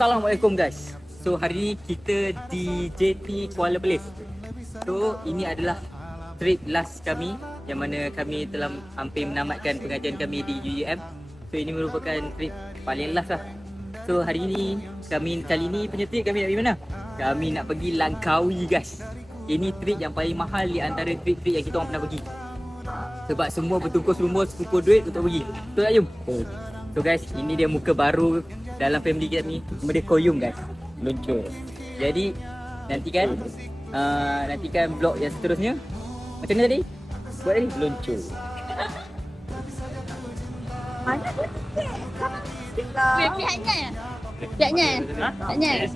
Assalamualaikum guys. So hari ni kita di JT Kuala Perlis. So ini adalah trip last kami yang mana kami telah hampir menamatkan pengajian kami di UUM. So ini merupakan trip paling last lah. So hari ni kali ni punya trip kami nak pergi mana? Kami nak pergi Langkawi guys. Ini trip yang paling mahal di antara trip-trip yang kita orang pernah pergi. Sebab semua bertungkus rumus kumpul duit untuk pergi. Betul tak Yum? So guys, ini dia muka baru dalam family kita ni. Nama dia Koyum guys. Luncur. Jadi nantikan vlog yang seterusnya. Macam mana tadi? Buat tadi? Luncur. Mana tu? Pihaknya ya? Pihaknya ya? Pihaknya ya? Let's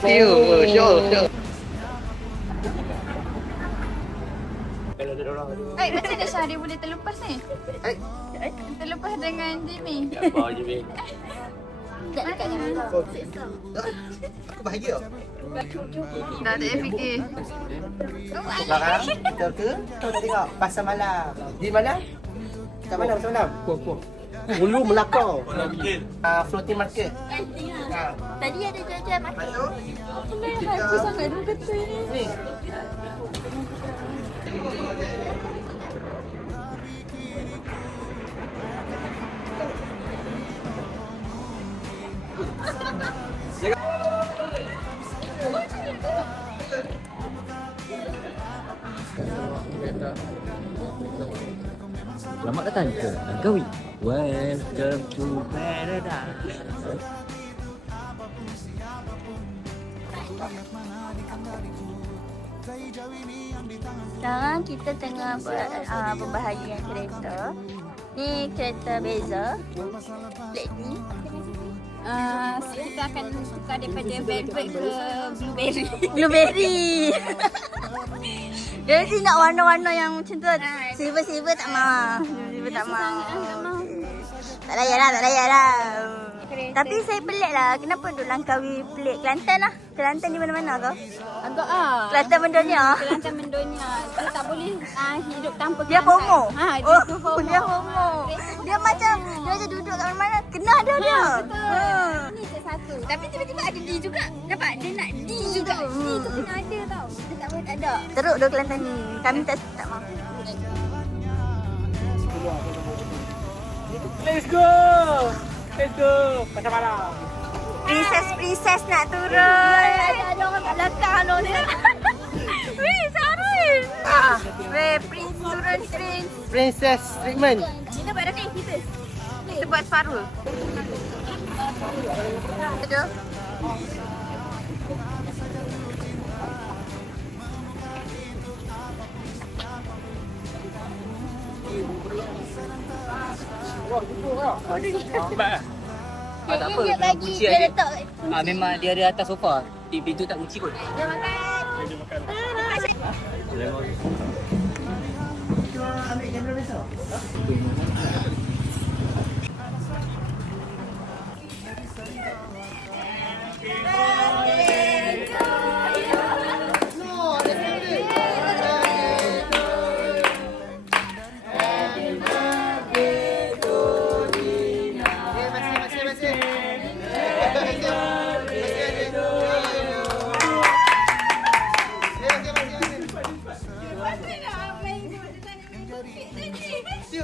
go, Anyai. Show. Macam mana Syahri boleh terlepas ni? Terlepas dengan Jimmy. Apa Jimmy? Tak dekat jangan. Aku bahagia. Dah ada fikir. Sekarang kita ke tengok pasar malam. Di mana? Kat mana pasar malam? Puang. Hulu Melaka. Floating market. Tadi ada jajan makan. Aku sangat dulu kata ni. Selamat datang ke Langkawi. Welcome to paradise. Sekarang kita tengah pembahagian kereta. Ni kereta beza. Plate ni. Kita akan tukar daripada velvet ke blueberry. Blueberry. Jadi nak warna-warna yang macam tu. Silver tak mau. Silver tak mau. Tak layan lah. Tapi saya pelik lah. Kenapa duduk Langkawi pelik? Kelantan lah. Kelantan di mana-mana ke? Agak Kelantan mendunia. Kelantan mendunia. Dia tak boleh hidup tanpa Dia Kelantan. homo. Dia homo. Dia homo. Dia macam duduk kat mana-mana. Kena ada dia. Betul. Ni je satu. Tapi tiba-tiba ada D juga. Dapat dia nak D juga. D tu kena ada tau. Dia tak boleh tak ada. Teruk duduk Kelantan ni. Kami tak mahu. Let's go. Pasar malam. Princess nak turun. Ada orang kat belakang tu dia. Weh, Syahri. Weh, Prince turun, Prince. Princess treatment. Kita buat dah ni kita. Kita buat separuh. Aduh. Nampak tak apa. Dia bagi Kunci dia ada. letak. Memang dia ada atas sofa. Pintu tak kunci pun. Dia makan. Ambil kamera besar.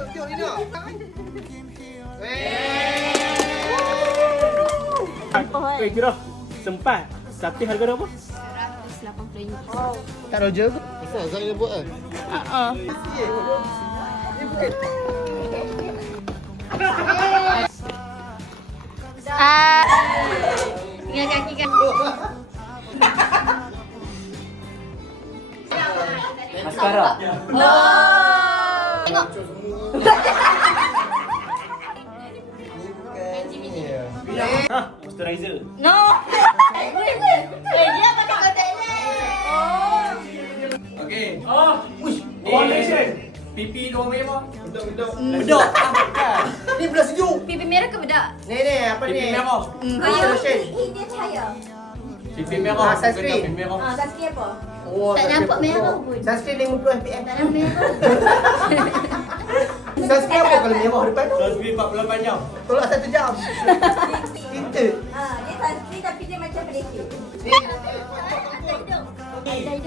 Tengok Lina. Kira sempat. Tapi harga berapa? Tak Roger ke? Besar saya buat kan? Tinggal kaki kan. Maskara. Tengok. Moisturizer. No. Dia pakai kontak lens. Okey. Foundation. Pipi dia orang memang. Bedok. Ni belah sejuk. Pipi merah ke bedak? Ni apa ni? Pipi merah. Foundation. Dia cahaya. Pipi merah. Sunscreen. Pipi merah. Sunscreen apa? Oh, Tak nampak merah pun. Sunscreen 50 fps. Tak nampak merah. Subscribe apa kalau mewah depan tu? Subscribe 48 jam. Tolak 1 jam. Kita. Dia sunscreen tapi dia macam Malaysia.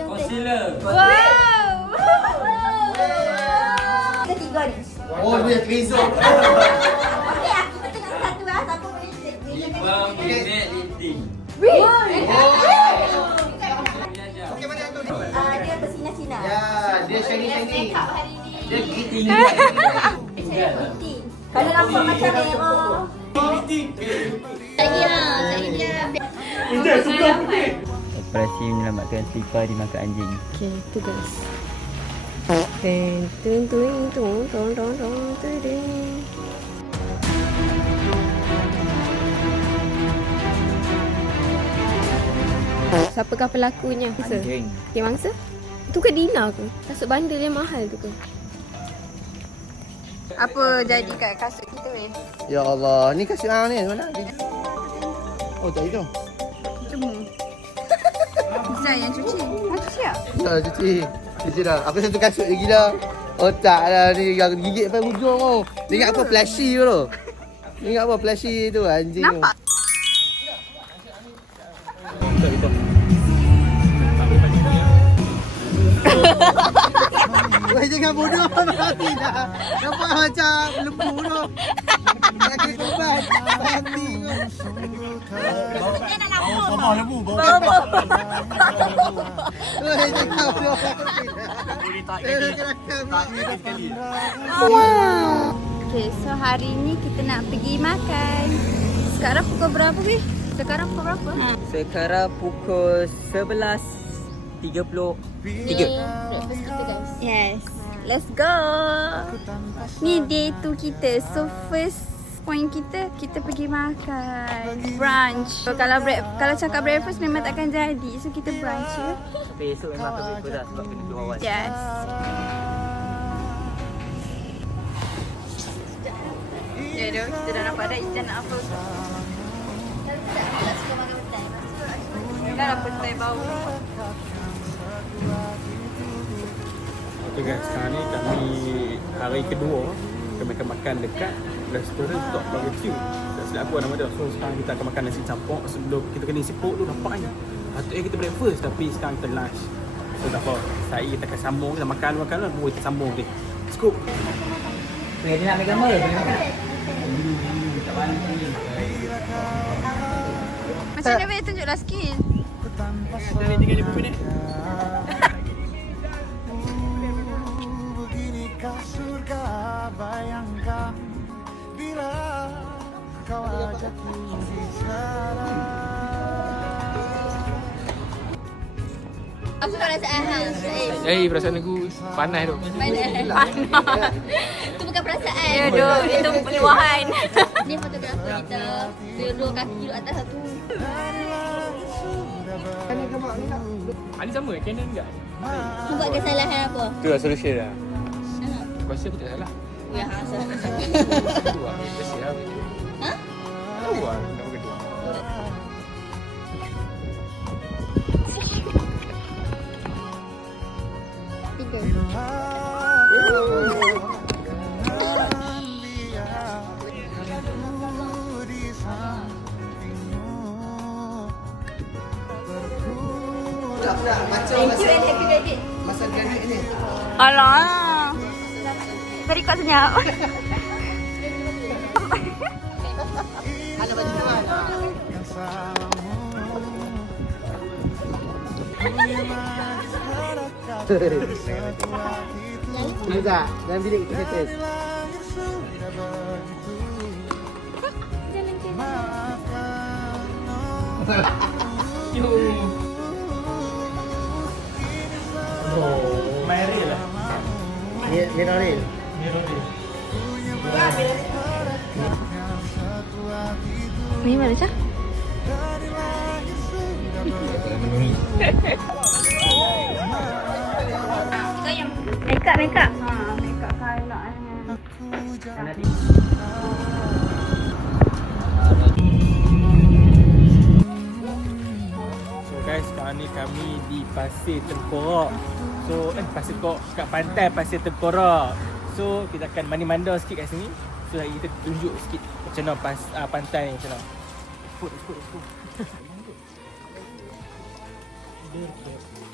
Concealer. Wow. Ketiga ni. Oh, dia Rizal. Okey, aku tengok satu lah. Siapa boleh set? Bang, Binet, Linting. Okey, mana tu? Dia bersinar-sinar. Ya, dia shiny-shiny. Hari ni. Dia tinggi. Putih. Kalau nampak macam merah. Lagi lah. Lagi dia. Indah suka putih. Operasi menyelamatkan Sifa dimakan anjing. Okay, tu guys. Tun tun tun tun tun tun tun tun. Siapakah pelakunya? Anjing. Okay, mangsa? Tu ke Dina ke? Kasut bandar yang mahal tu ke? Apa jadi kat kasut kita weh? Ya Allah, ni kasut hang ni mana? Oh, tak itu. Cuma. Saya yang cuci. Cuci tak? Ya, cuci. Cuci dah. Aku satu kasut je gila. Otak lah ni yang gigit sampai hujung tu. Dia ingat apa flashy tu. Dia ingat apa flashy tu anjing tu. Nampak? Weh, jangan bodoh mati dah. Nampak macam lembu tu. Lagi korban. Mati tu. Bau lembu, bau. Weh, jangan bodoh mati dah. Okay, so hari ni kita nak pergi makan. Sekarang pukul berapa weh? Sekarang pukul berapa? Sekarang pukul 11.33. Breakfast kita guys. Yes. Let's go. Ni day 2 kita. So first point kita pergi makan brunch. So, kalau cakap breakfast memang takkan jadi. So kita brunch ya. Tapi esok memang akan breakfast lah sebab kena keluar awal. Yes. Ya dah, kita dah nampak dah Ijaz nak apa. Dah petai bau. Okay guys, sekarang ni kami hari kedua kami akan makan dekat restoran Top Barbecue. Tak silap aku nama dia. So sekarang kita akan makan nasi campur. Sebelum kita kena isi perut tu nampak ni. Patutnya kita breakfast tapi sekarang kita lunch. So tak apa, saya kita akan sambung, kita makan baru kita sambung ni. Scoop. Okay, dia nak ambil gambar boleh makan? Macam mana weh, tunjuklah skill. Dari 3,000 minit. Apa perasaan hang? Perasaan aku panas tu. Panas. Itu bukan perasaan. Ya doh, itu peluahan. Ni fotografer kita. Dua kaki duduk atas satu. Ani sama Canon enggak? Kau buat kesalahan apa? Tu lah solution dah. Aku rasa aku tak salah. Ya, hang salah. Tu lah, biasa lah. Ha? Tahu lah, nak pakai tu. Macam Thank you and happy birthday. masa graduate ni. Alah. Tadi kat senyap. Ada baju tangan. Juga, dalam bilik kita test. Oh, Mary lah. Miroril. Ni mana Syah? Makeup. Ha, makeup highlight. So guys, sekarang ni kami di Pasir Tengkorak. So Pasir Tengkorak kat pantai Pasir Tengkorak. So kita akan mandi-mandau sikit kat sini. So hari kita tunjuk sikit macam mana pantai ni macam mana. Let's go.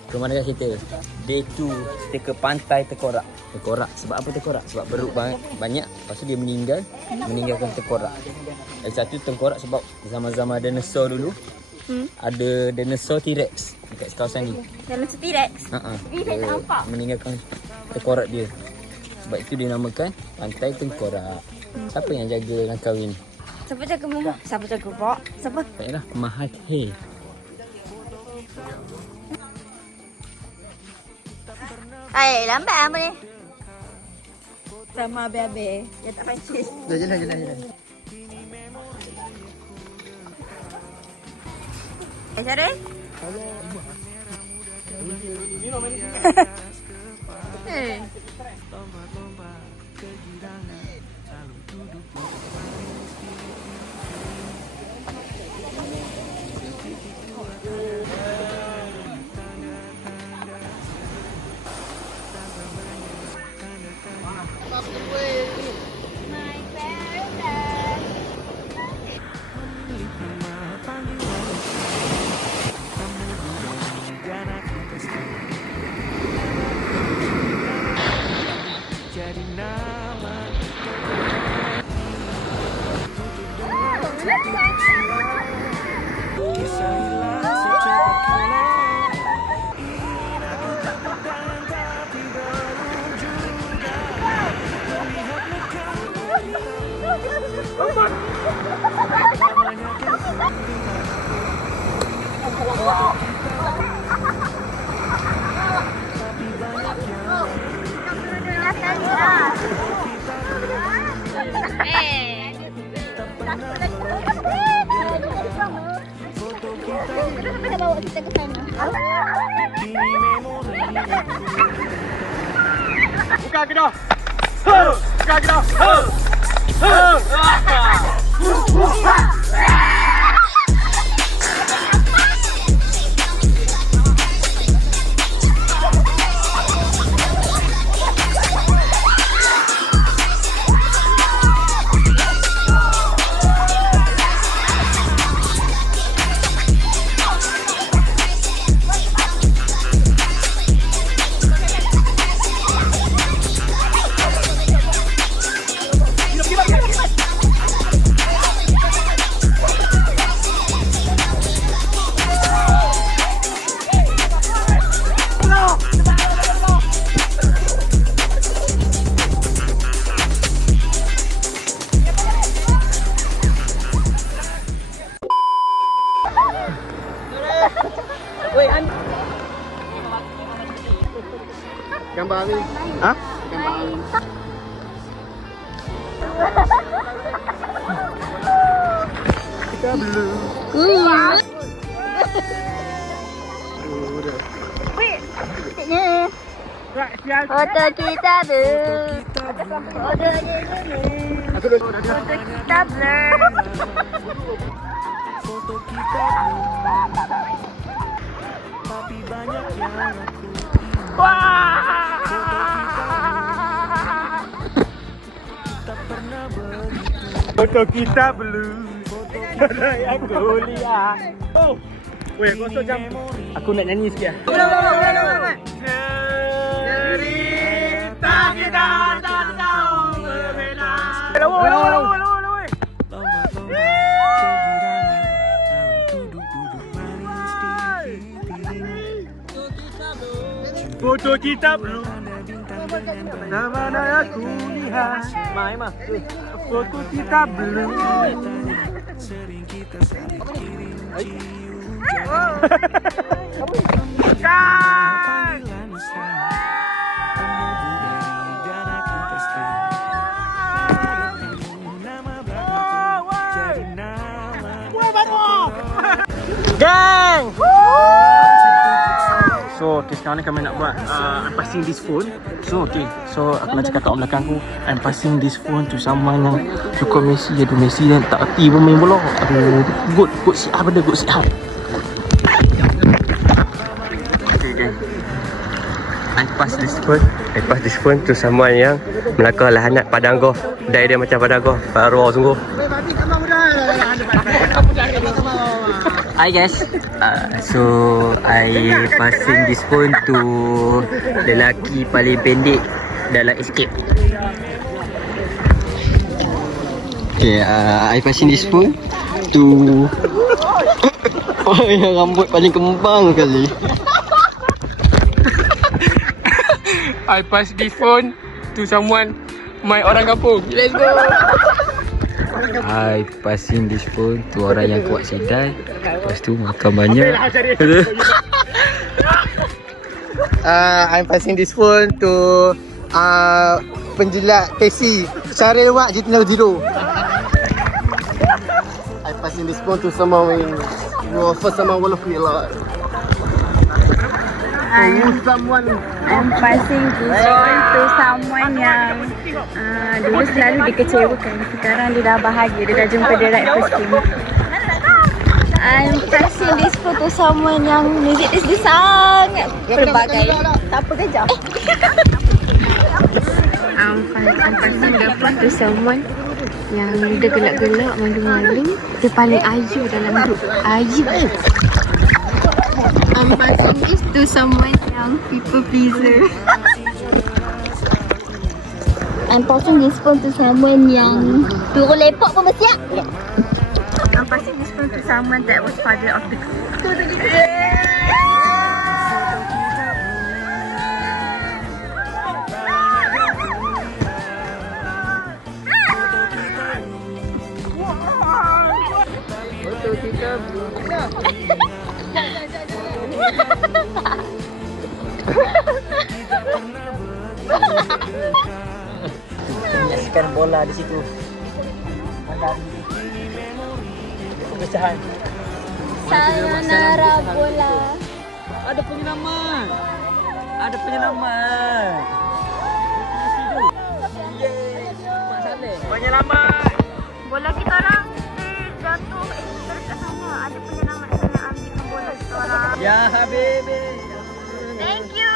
Ke mana kita? Day 2 kita ke pantai Tengkorak. Tengkorak. Sebab apa Tengkorak? Sebab beruk banyak. Lepas tu dia meninggalkan Tengkorak. Yang satu Tengkorak sebab zaman-zaman dinosaur dulu. Ada dinosaur T-Rex dekat kawasan ni. Dinosaur T-Rex. Dia meninggalkan Tengkorak dia. Sebab itu dia namakan pantai Tengkorak. Siapa yang jaga Langkawi ni? Siapa jaga Muhammad? Siapa jaga Bok? Siapa? Baiklah, Mahathir. Ay, lambat apa ni? Sama Abe-Abe. Dia tak Perancis. Jalan. Syaril? Hey. Kita bawa kita ke sana. Buka kedah. Gambar ni. Ha? Gambar ni. Kita blue. Wait, titiknya. Foto kita blur. Foto kita blur. Foto kita blue. Yang kuliah. Oh. Weh, kosong jam. Aku nak nyanyi sikit lah. Cerita kita tak tahu berbeza. Foto kita blue. Mana aku lihat. Mai mah. Foto kita blue. Kan. Gang. So, sekarang ni kami nak buat I'm passing this phone. So, aku nak cakap kat orang belakang aku, I'm passing this phone to someone yang suka Messi. Aduh, Messi dan tak erti pun main bola. Aduh, good siap benda, good siap. Okay, gang. I pass this phone. I pass this phone to someone yang melakar lahanat padang golf. Dai dia macam padang golf. Baru sungguh. Hi guys. So I passing this phone to lelaki paling pendek dalam escape. Okay, I passing this phone to orang yang rambut paling kembang kali. I pass this phone to someone my orang kampung. Let's go. I passing this phone to orang yang kuat sedai. Lepas tu makan banyak. I'm passing this phone to penjilat taxi Syaril Wak GT00. I'm passing this phone to someone who for someone will feel lot. I'm passing this phone to someone yang dulu selalu dikecewakan. Sekarang dia dah bahagia, dia dah jumpa the right person. I'm passing this phone to someone yang music dia sangat berbagai. Tak apa kejap. I'm passing the phone to someone yang dia gelak-gelak, malu-malu. Dia paling ayu dalam grup. Ayu. I'm passing this to someone yang people pleaser. I'm passing this phone to someone yang turun lepak pun bersiap. I'm passing this phone to someone that was father of the group. Menyaksikan bola di situ. Pecahan. Sayonara bola. Ada penyelamat. Ada penyelamat. Yeay. Mak Saleh. Penyelamat. Bola kita orang jatuh terus kat sana. Ada penyelamat sana ambil bola kita orang. Ya Habibi. Thank you.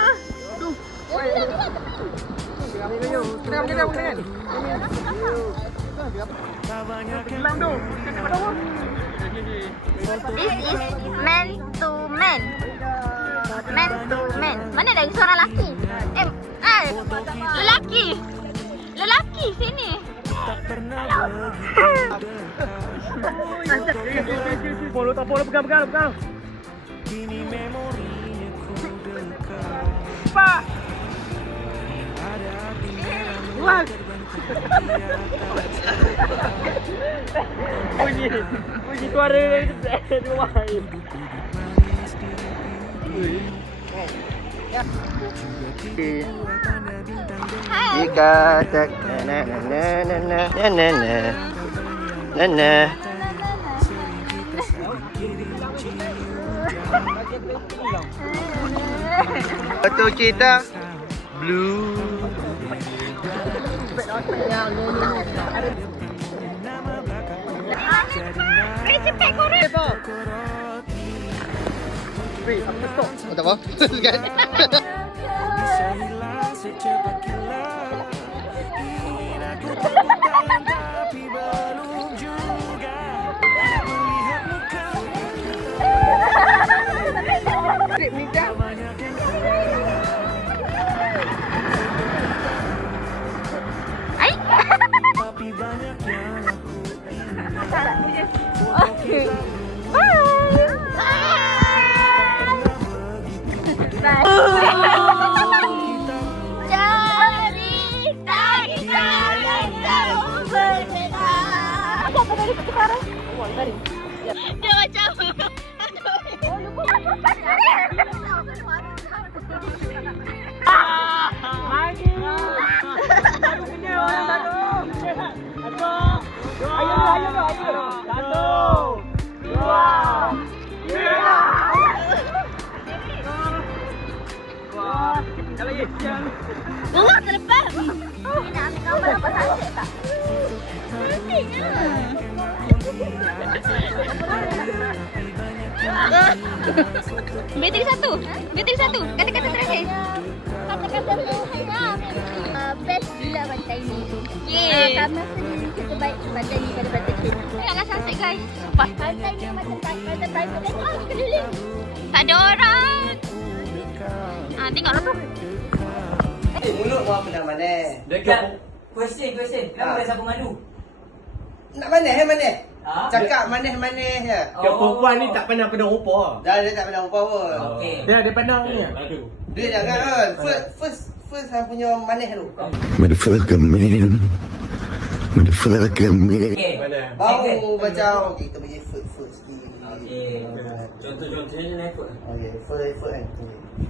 This is man to man. Man to man. Mana lagi suara lelaki? Lelaki. Lelaki sini. Bola tak boleh pegang. Pak. Wah. Bunyi suara di bawah. Jika tak na na na na na na na na. Foto kita blue. Cepat korang. Oh, tak apa. Kan? Dia macam Rumah terlepas. Ini nak ambil gambar apa saja tak? Bateri satu. Kata-kata terakhir. kata haram. Best gila pantai ni. Yeah. Kami sendiri kita baik pantai ni pada pantai ni. Tengoklah sunset guys. Pantai ni macam pantai private. Keliling. Tak ada orang. Tengoklah tu. Mulut mau mana? Dekat question. Kenapa ada sapu madu? Nak mana? Ha? Cakap mana je. Yang perempuan ni tak pandang pada rupa. Dah dia tak pernah rupa pun. Okey. Dia pandang ni. Dia jangan kan. First saya punya manis dulu. Motherfucker, man. Motherfucker, man. Okey. Bau macam kita punya first sikit. Okey. Contoh-contohnya ni apa? Okey, first kan.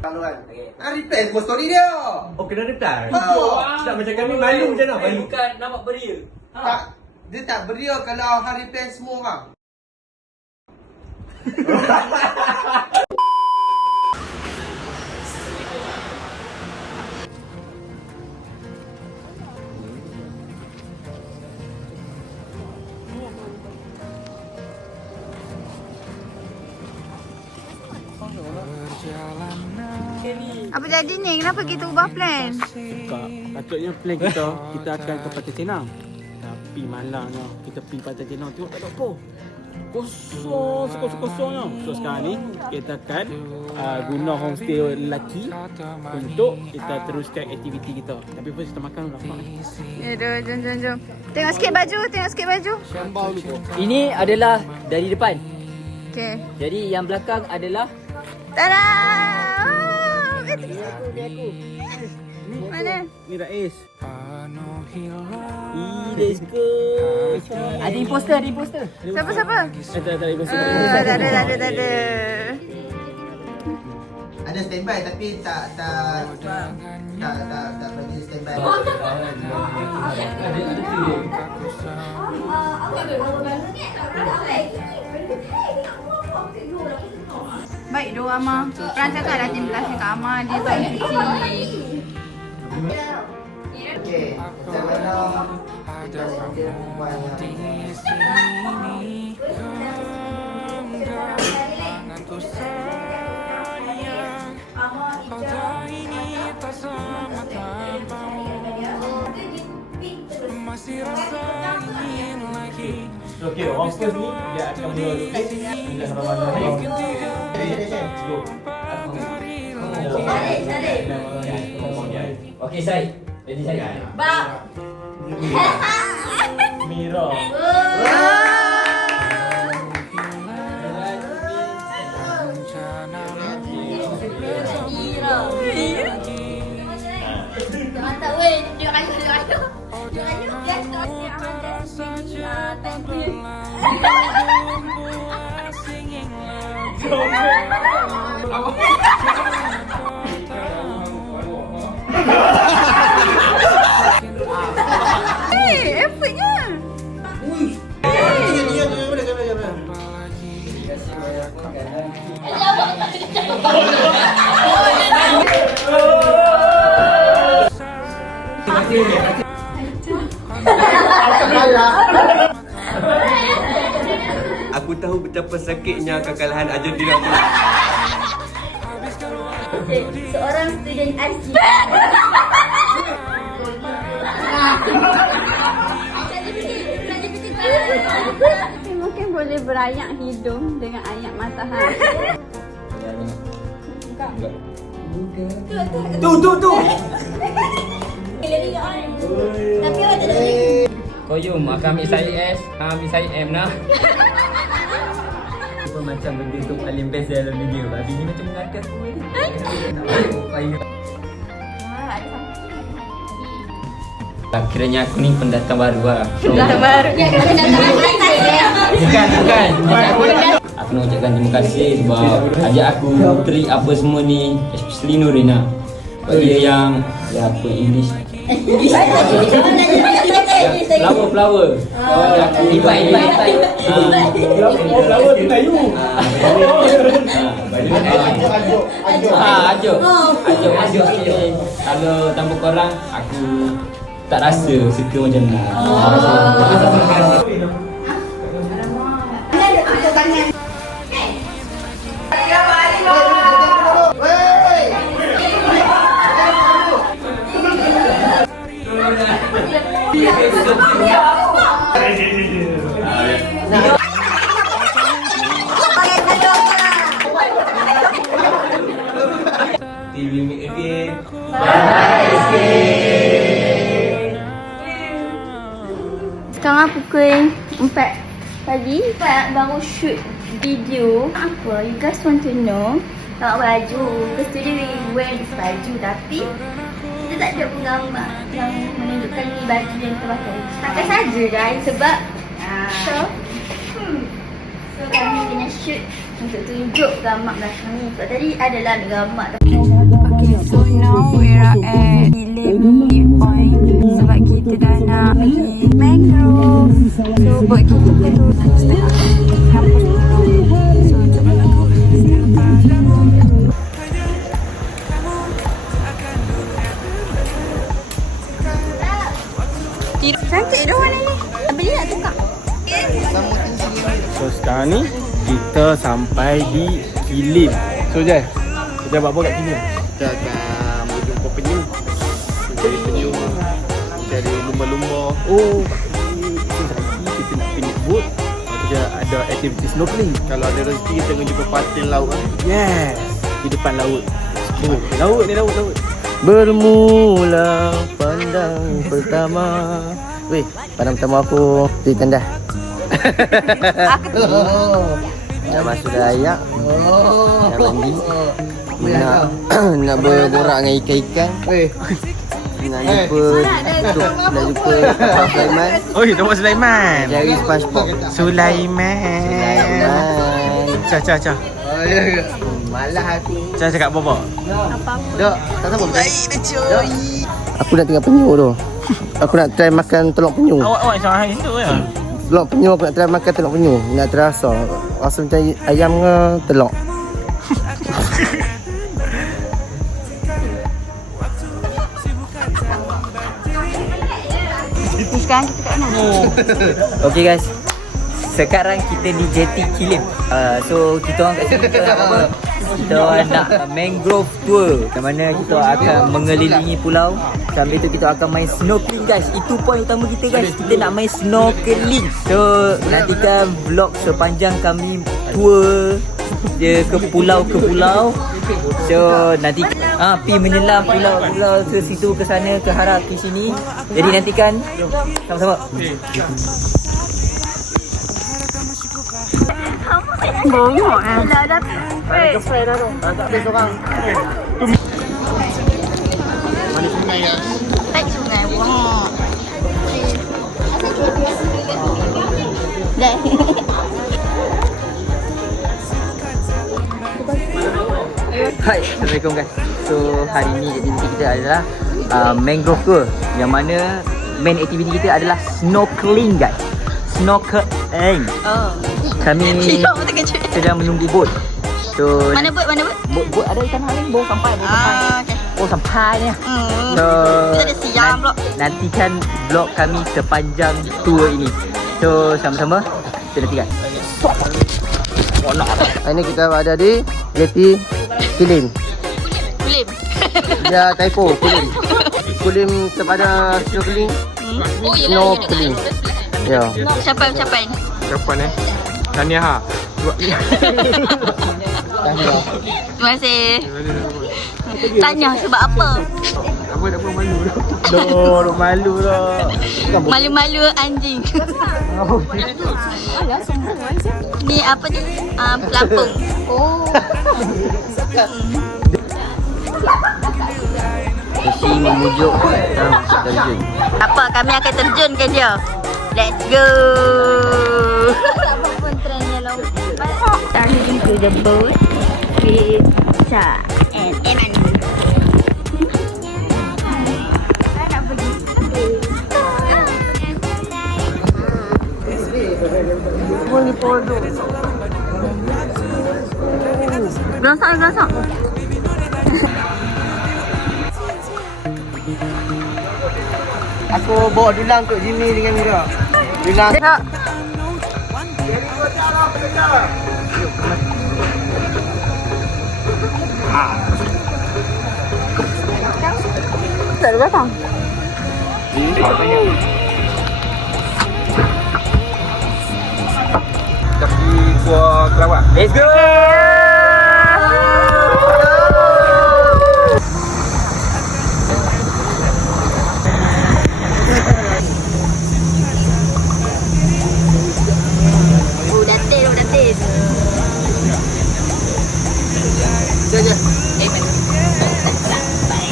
Kalau kan. Okey. Replay semua story dia. Oh, kena reply. Oh. Tak macam kami malu macam mana? Bukan nampak beria. Tak, dia tak beria kalau hari replay semua orang. Apa jadi ni? Kenapa kita ubah plan? Patutnya plan kita akan ke Pantai Tenang. Tapi malangnya kita pergi Pantai Tenang tengok tak ada apa. Kosongnya. So sekarang ni kita akan guna homestay lelaki untuk kita teruskan aktiviti kita. Tapi first kita makan dulu. Ya dah, jom. Tengok sikit baju. Ini adalah dari depan. Okey. Jadi yang belakang adalah Tada! Mana? Ni Rais. let's go. Ada imposter. Siapa? Tak Tak ada. Ada standby tapi tak bagi standby. Baik doa Amar. Peran cakap dah terima kasih kat Amar. Dia tak cuci. Okey, janganlah kita buat Okey, orang first ni dia akan mula lukis. Bila Ramadan Okey, Syed. Jadi Syed. Mira. Mantap weh. Dia kayu. Thank you. Effortnya. Aku tahu betapa sakitnya kekalahan Argentina tu. Seorang student IC. Mungkin boleh berayak hidung dengan ayat matahari. Tu. Tapi awak tak ada. Koyum, akan ambil saya S, ambil saya M nah. Apa macam benda tu paling best dalam video. Habis ni macam mengakas aku ni. Kiranya aku ni pendatang baru lah. Bukan. Aku nak ucapkan terima kasih sebab ajak aku trip apa semua ni, especially Nurina. Sebab dia yang apa English. Flower. Invite. Flower tu Melayu. Ajuk sikit. Kalau tanpa korang, aku tak rasa suka macam ni. Until we meet again. Sekarang pukul 4 pagi. Kita baru shoot video. Apa? You guys want to know? Tengok baju. Because today we wear this baju. Tapi kita tak ada penggambar yang menunjukkan ni baju yang kita pakai. Pakai saja guys. Sebab so kami kena shoot untuk tunjuk gambar belakang ni. Sebab tadi adalah gambar. Okay, so now we're at Kilim Point. Sebab kita dah nak pergi mangrove. So buat kita tu setengah hampir 10. So cuba lagu cantik dah warna ni. Beli nak tukar. So sekarang ni kita sampai di Kilim. So Jai, kita buat apa kat Kilim? Kita akan berjumpa penyu. Mencari penyu, mencari lumba-lumba. Oh, kita nak pinik boat. Kita ada aktiviti snorkeling. Kalau ada rezeki kita akan jumpa patin laut kan. Yes, di depan laut. Oh, laut ni laut. Bermula pandang pertama. Weh, pandang pertama aku di tandas. Dah masuk dah ayak. Dah mandi. Nak berborak dengan ikan-ikan. Nak jumpa Kapal Sulaiman. Oh, Datuk Sulaiman. Cari pasport. Sulaiman. Cah. Malah hati. Cah cakap apa? Dok, tak sama. Baik dah cuy. Aku nak tengok penyu tu. Aku nak try makan telur penyu. Awak macam hari tu ya? Telur penyu aku nak try makan telur penyu. Nak terasa. Rasa macam ayam ke telur. Sekarang kita kat mana? Okay guys, sekarang kita di Jeti Kilim. So kita orang kat sini kita nak apa? Kita orang nak mangrove tour, di mana kita akan mengelilingi pulau. Sambil tu kita akan main snorkeling guys. Itu point utama kita guys. Kita nak main snorkeling. So nantikan vlog sepanjang kami tour dia ke pulau. So nanti pi menyelam pulau-pulau ke situ, ke sana, ke harap, ke sini. Jadi nantikan sama-sama. Bongok ah. Dah dah. Kepala dah tu. Habis orang. Mana sungai ya? Tak sungai. Wah. Dah. Hai, Assalamualaikum guys. So hari ni aktiviti kita adalah mangrove tour, yang mana main aktiviti kita adalah snorkeling guys. Snorkeling. Oh. Kami sedang menunggu bot. So Mana bot? bot ada ikan haring, bot sampai. Okay. Oh sampainya. So Kita ada siang pula. nantikan vlog kami sepanjang tour ini. So sama-sama kita nantikan. Ini kita ada di Jeti Kilim. Kulim. Dia typo Kilim. Kilim kepada snorkeling. Oh, Snorkeling. Ya. Capai. Kapan Tahniah ha. Terima kasih. Tanya sebab apa? Apa malu dah. Dok malu dah. Malu-malu anjing. Ni apa ni? Pelampung. Oh. Mesti memujuk terjun. Apa? Kami akan terjun ke dia. Let's go. Apa pun trendnya lompat. Starting to the boat with Cha and Eman. Gelasak. Aku bawa dulang untuk Jimmy dengan Mira. Dulang. Tak ada datang. Tapi Kuah Kelawar. Let's go.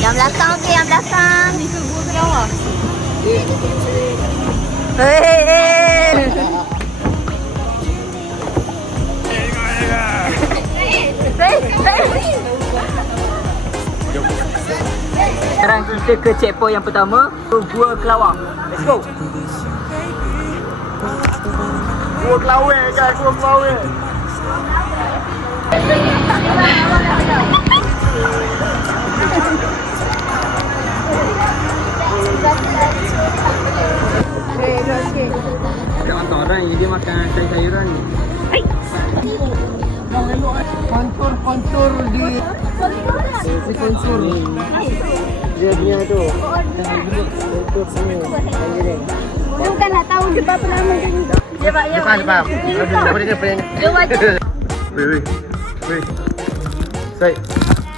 Yang belakang okey, yang belakang. Itu gua ke bawah. Hei. Sekarang kita ke checkpoint yang pertama, Gua Kelawar. Let's go. Gua Kelawar guys, Gua Kelawar. Dia makan orang ni, dia makan sayur-sayuran ni. Kontur di si kontur dia punya tu kontur semua anjing. Dia bukanlah tahu dia berapa lama dia ni. Dia pak ya. Depan. Dia wajib. Weh. Saya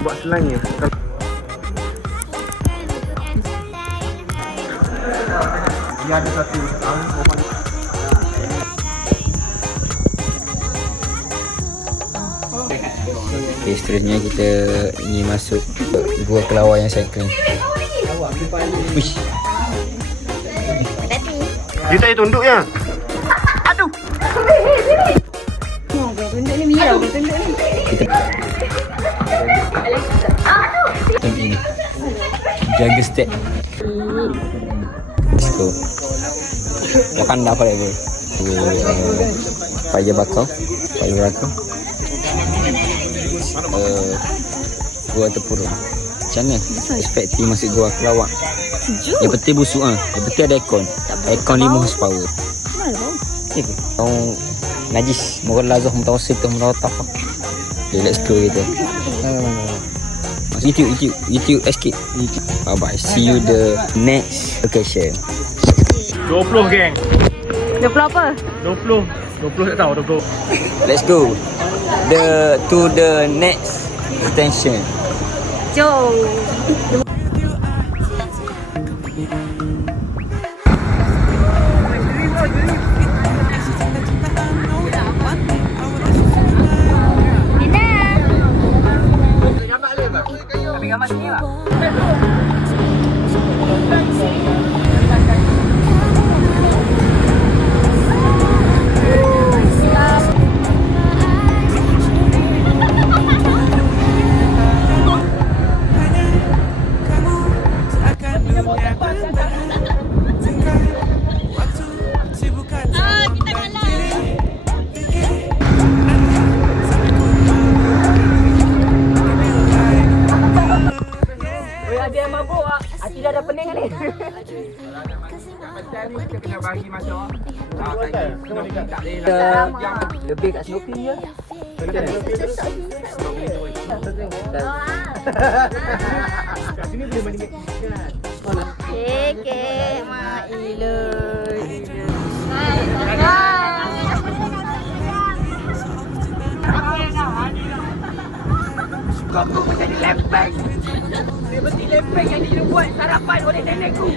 buat selang ni. Dia ada satu Okay, seterusnya kita ingin masuk Gua Kelawar yang cycling. Wish. Dia tak tunduk ya. Tunduk ni Mira bukan tunduk ni. Macam ini. Jaga step. Let's go. Makan dah apa lagi? Paya bakau. Gua Tempurung. Macam mana? Perspektif masuk Gua Kelawar. Yang penting busuk ah. Yang penting ada aircon. Aircon 5 horsepower. Okay. Kau najis. Mungkin lazah mutawasit tu mutawatak. Okay, let's go kita. YouTube escape. Bye bye. See you the next location. 20 geng. 20 apa? 20 tak tahu 20. Let's go. To the next station. Jom. Lebih kat snorkeling je. Kek mak iloi. Kamu menjadi lempeng. Seperti lempeng yang dibuat sarapan oleh nenekku.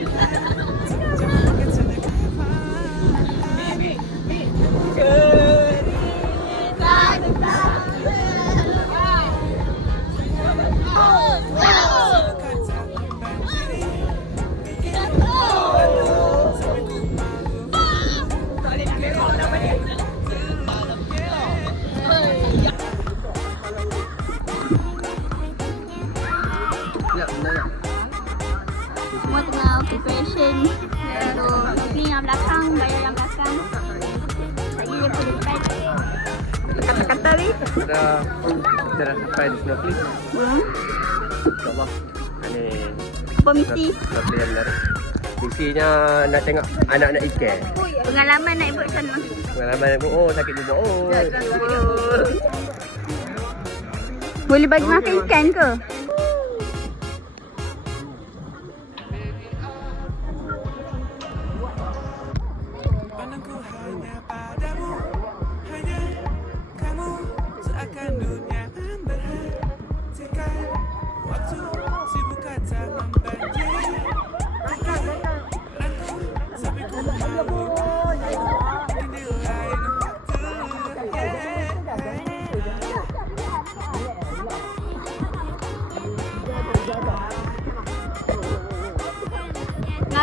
Semua tengah preparation. Ni yang belakang, bayar yang belakang. Lagi dia perlu depan. Kata-kata ni. Kita dah sampai di snorkeling. InsyaAllah. Ini Apa misi? snorkeling yang menarik. Misinya nak tengok anak-anak ikan. Pengalaman naik bot sana. Pengalaman sakit bubuk. Boleh bagi makan ikan ke?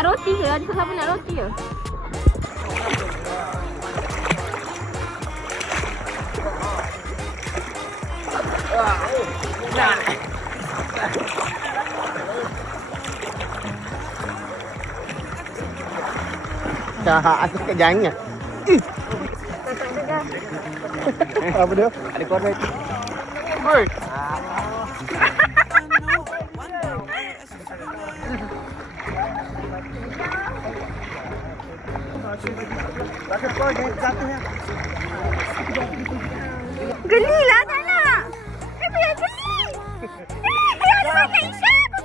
Nak roti ke? Ada siapa nak roti ke? Dah, aku kat jangan. Apa dia? Ada kornet. Oi. Geli lah tak nak. Biar geli. Ada banyak Isya. Aku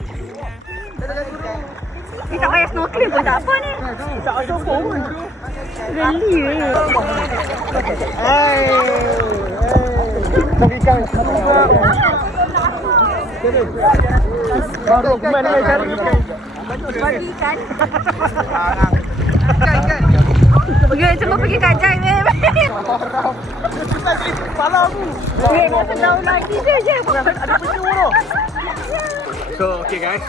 geli. Ni tak payah snorkeling pun tak apa ni. Tak ada pun. Geli weh. Berikan. Baru kemana nak cari ikan? Bagi ikan. Pergi, cuba pergi kajai weh. Kepala aku. Weh, nak tahu lagi je. Ada penyu tu. So, okay guys.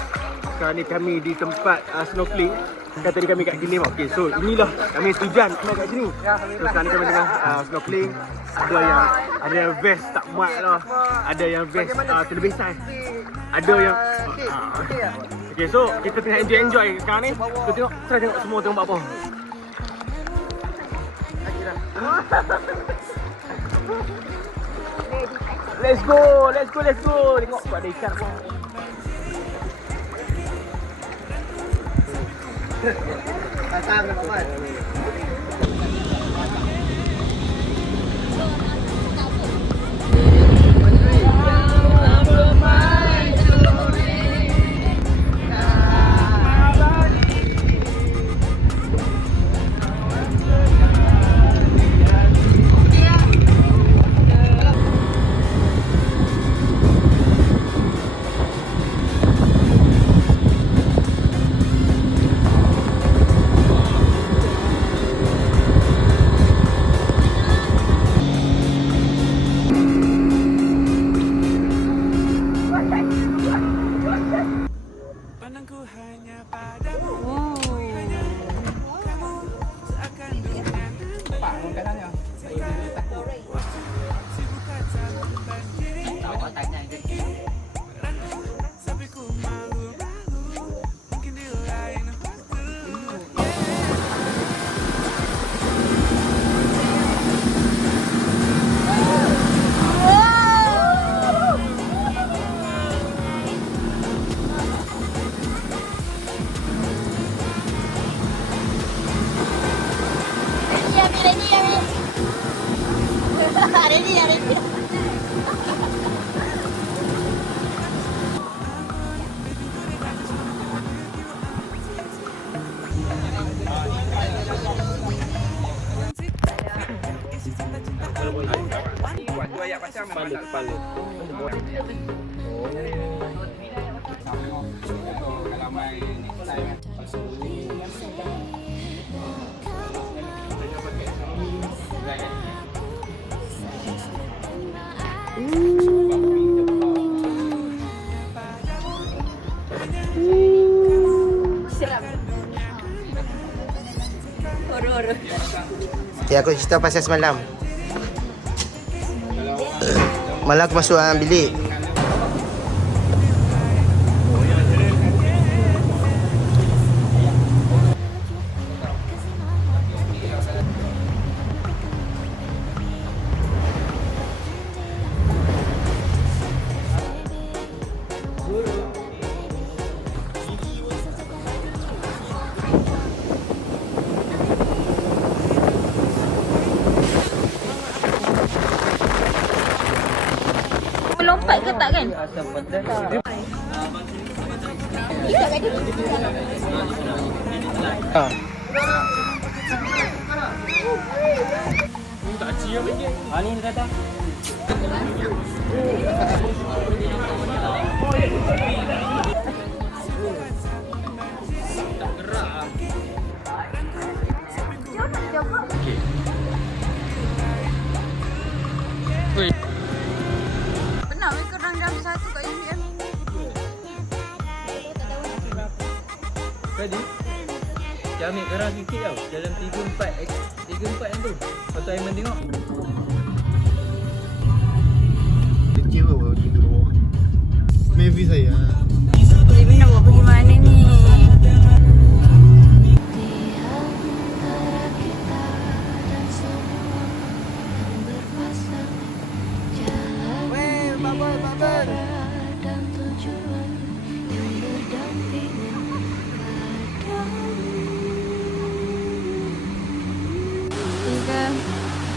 Sekarang ni kami di tempat snorkeling. Kan tadi kami kat sini. Okay, so inilah kami setujan kat sini. So, sekarang ni kami tengah snorkeling. Ada yang vest tak muat lah. Ada yang vest terlebih saiz. Ada yang okay, so kita tengah enjoy sekarang ni. So tengok semua tengok buat apa. Let's go. Tengok ada ikan apa. Pasang nak apa? Okay, aku cerita pasal semalam. Malam aku masuk bilik. Lompat ke tak kan? Ni datang. Kita ambil garang sikit tau. Dalam 3-4 yang tu. Lepas tu Aiman tengok. Kecil apa tidur. Maybe saya. Jadi nak buat pergi mana ni?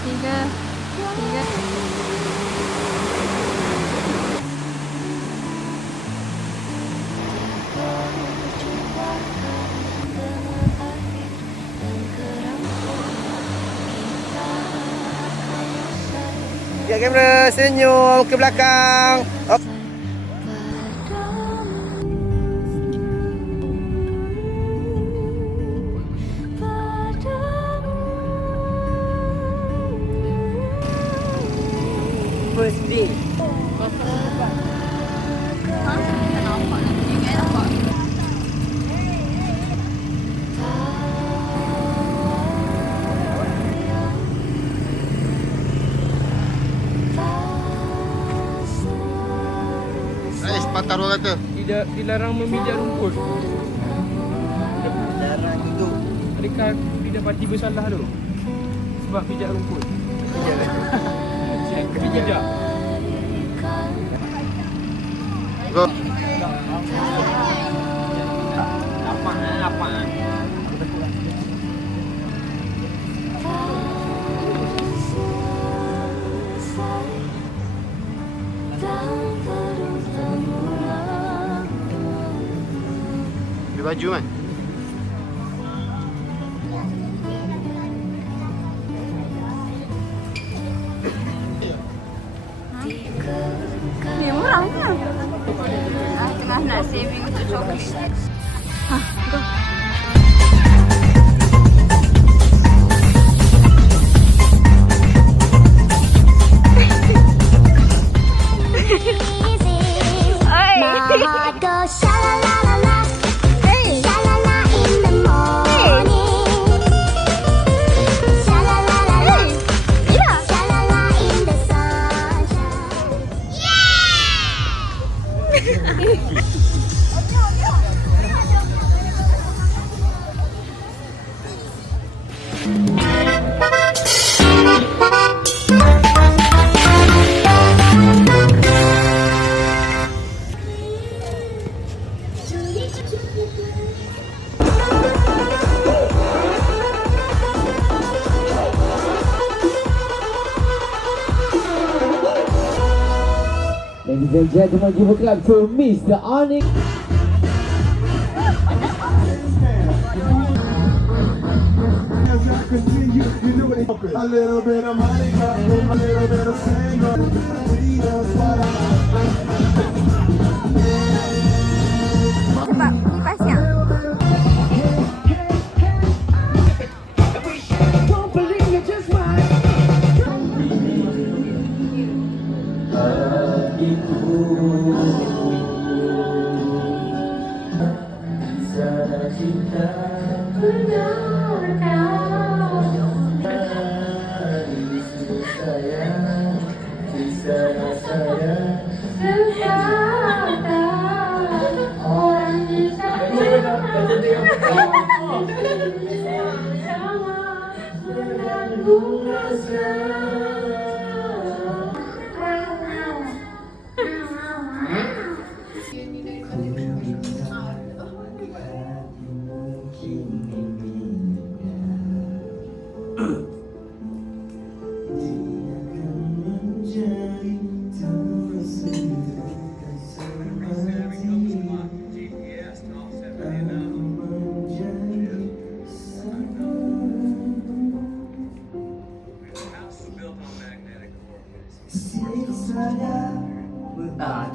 Tiga. Ya kamera, senyum ke belakang. Oh. First day. Patah orang kata. Dilarang memijak rumput. Jarang duduk. Adakah tidak parti bersalah tu? Sebab pijak rumput. Pijak. Go. Apa? Beli baju kan? Ni murahnya. Tengah nak saving untuk coklat. Go. Ladies and gentlemen, give a clap to Mr. Onyx. A little bit of money, a little bit of single. Sebab kipasnya.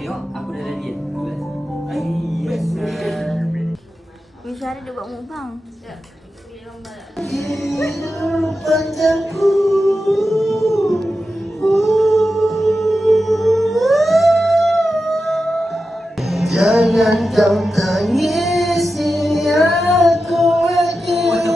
Tengok aku dah ready. Wisara dia buat mukbang. Jangan kau tangisi aku lagi.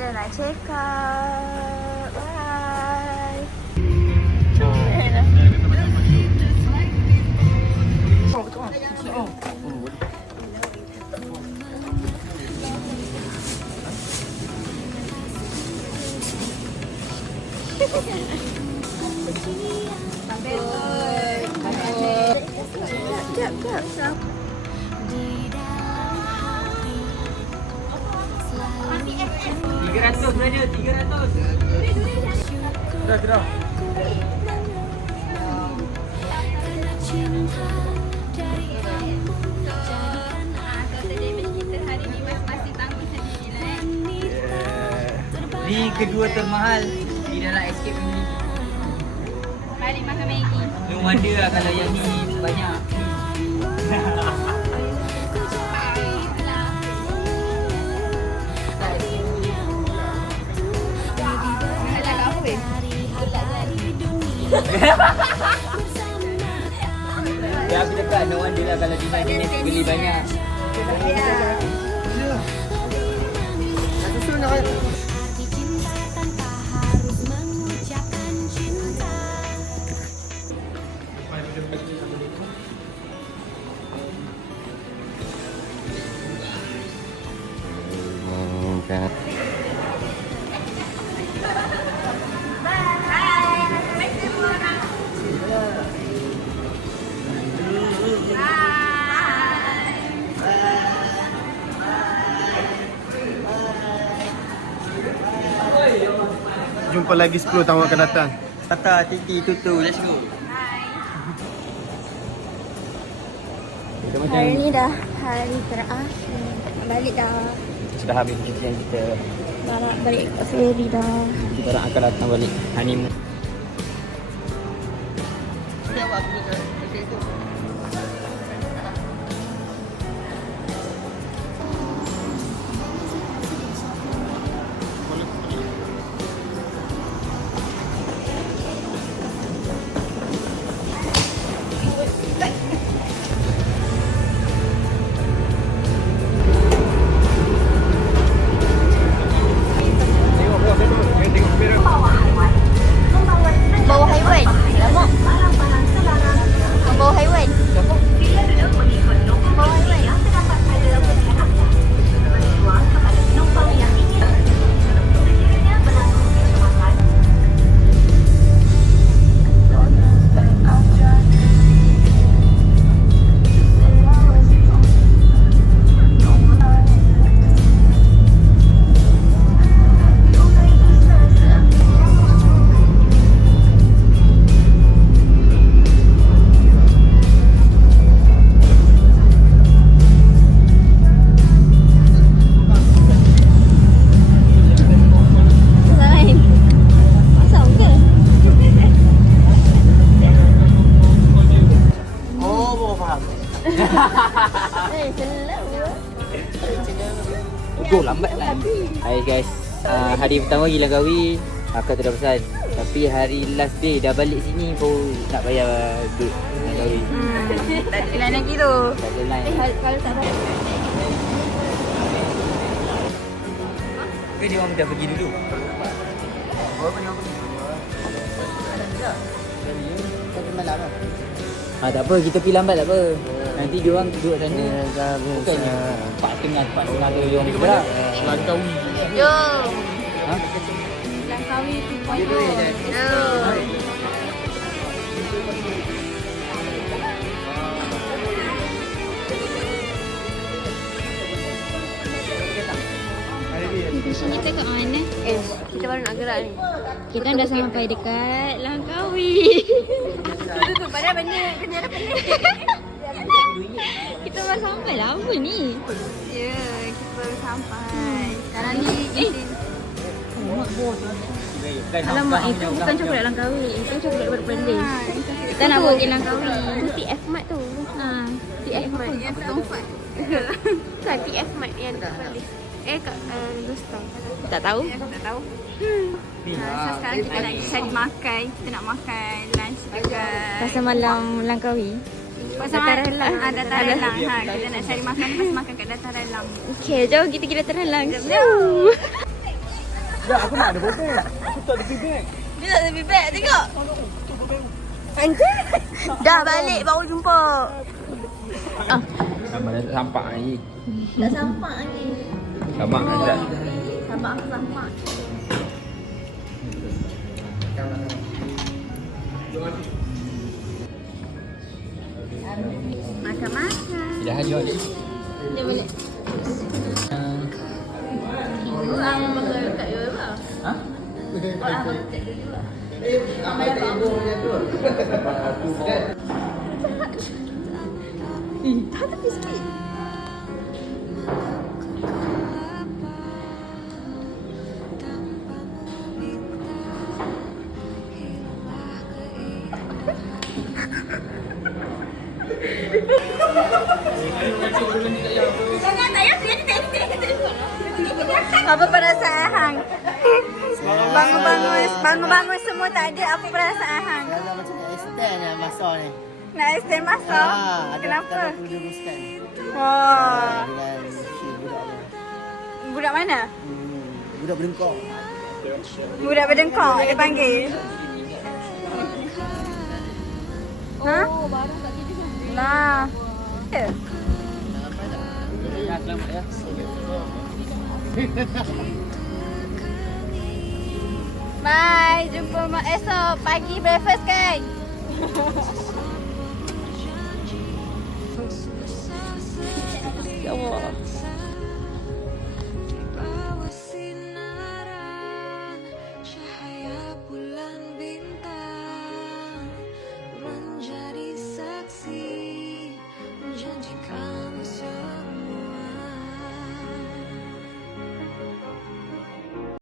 dah nak check out. Bye. Jap. 300 brother, 300. Tidak. Ni kedua termahal. Ni dah nak escape family. Balik makan Maggi. No wonder lah kalau yang ni banyak. Ya aku cakap no wonder lah kalau Dina ni beli banyak. Jumpa lagi 10 tahun akan datang. Tata, Titi, Tutu, let's go. Hari ni dah hari terakhir. Balik dah. Sudah habis percutian kita. Balik ke ferry dah. Kita orang akan datang balik honeymoon. Bawah highway. Lama. Bawah highway. Bawah highway. Go lambat lah. Hai guys, hari pertama gila Langkawi, akak tu dah pesan. Tapi hari last day dah balik sini baru nak bayar duit Langkawi. Tak ada line lagi tu. Tak ada line. Kalau tak balik. Ke dia orang dah pergi dulu? Tak apa, kita pergi lambat tak apa. Nanti dia orang duduk sana. Bukan 4.30 tu dia orang bergerak. Langkawi. Jom. Ha? Langkawi 2.0. Kita ke mana? Kita baru nak gerak ni. Kita dah sampai dekat Langkawi. Tu padahal benda benda. Kita baru sampai lah. Apa ni? Ya, kita baru sampai. Sekarang ni Alamak, itu bukan coklat Langkawi. Itu coklat berpelis. Kita nak buat Langkawi. Itu TF Mart tu. TF Mart yang keempat. Bukan TF Mart yang terpelis. Kat Gustaf. Tak tahu? Tak tahu. So sekarang kita nak cari makan. Kita nak makan lunch dekat Pasar Malam Langkawi. Dataran Lang. Dataran Lang. Kita nak cari makan lepas makan kat Dataran Lang. Okey, jom kita pergi Dataran Lang. Ya, aku nak ada bobek. Aku tak ada bibek. Dia tak ada bibik, tengok. Anjir. Dah balik baru jumpa. Abang dah tak sampak lagi. Tak sampak lagi. Abang dah. Sampak aku sampak. Makan-makan. Dah hajar dia. Dia balik. Orang bakal kat you apa? Ha? Orang bakal kat you apa? Tak tapi sikit. Jangan tak ya, apa perasaan hang? Bangun-bangun semua tak ada apa perasaan hang? Rasa macam nak extend lah masa ni. Nak extend masa? Kenapa? Ada perlu dibuskan. Oh, Dengan si budak ni. budak mana? Budak berengkok. Budak berdengkok dia panggil. Ha? Lah. Ya. Selamat ya. Bye, jumpa esok pagi breakfast kan? Ya Allah.